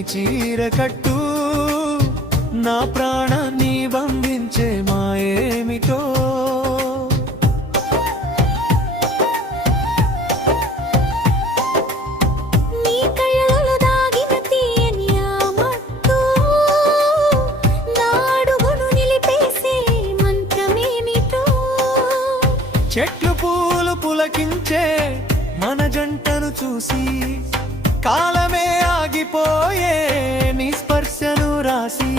తెల్లని చీర కట్టు నా ప్రాణాన్ని బంధించే మాయేమిటో చెట్లు పూలు పులకించే మన జంటను చూసి కాలమే ఆగిపోయే నీ స్పర్శను రాసి